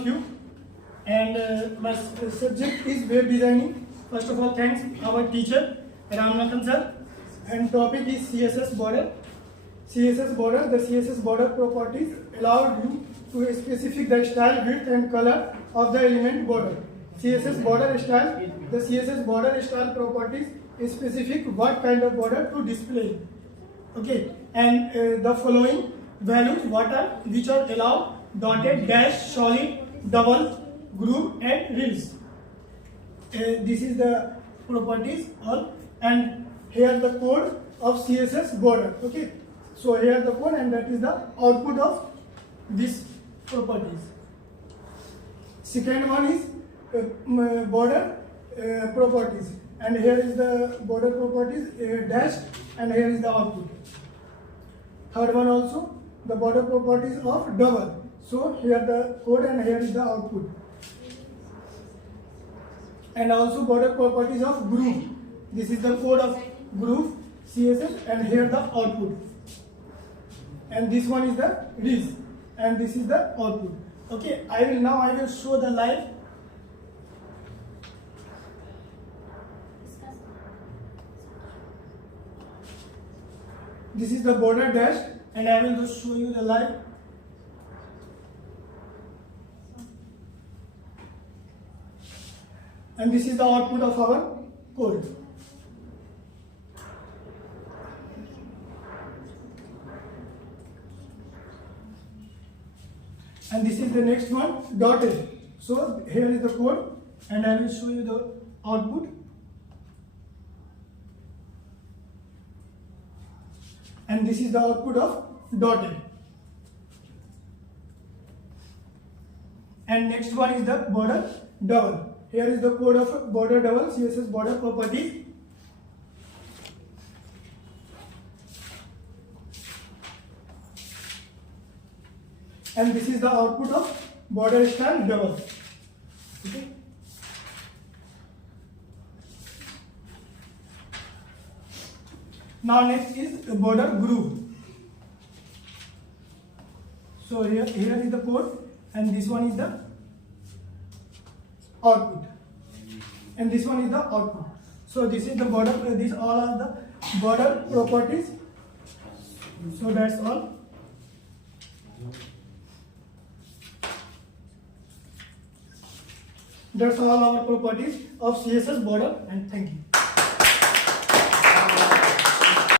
of you, and my subject is web designing. First of all, thanks our teacher Ramnathan sir, and topic is CSS Border. CSS Border, the CSS Border properties allow you to specify the style, width and color of the element border. CSS Border style, the CSS Border style properties specific what kind of border to display. Okay, and the following values which are allowed: dotted, dash, solid, double, group and reels. This is the properties all, and here the code of CSS Border. Okay, so here the code, and that is the output of these properties. Second one is border properties, and here is the border properties dash, and here is the output. Third one also the border properties of double. So here the code and here is the output. And also border properties of group. This is the code of group CSS, and here the output. And this one is the reels, and this is the output. Okay, I will show the live. This is the border dash, and I will just show you the live. And this is the output of our code. And this is the next one, dotted. So here is the code, and I will show you the output. And this is the output of dotted. And next one is the border double. Here is the code of border double, CSS Border properties. And this is the output of border style double. Okay. Now next is the border group. So here is the code, and this one is the output, and this one is the output. So this is the border. These all are the border properties. So that's all. That's all our properties of CSS Border, and thank you.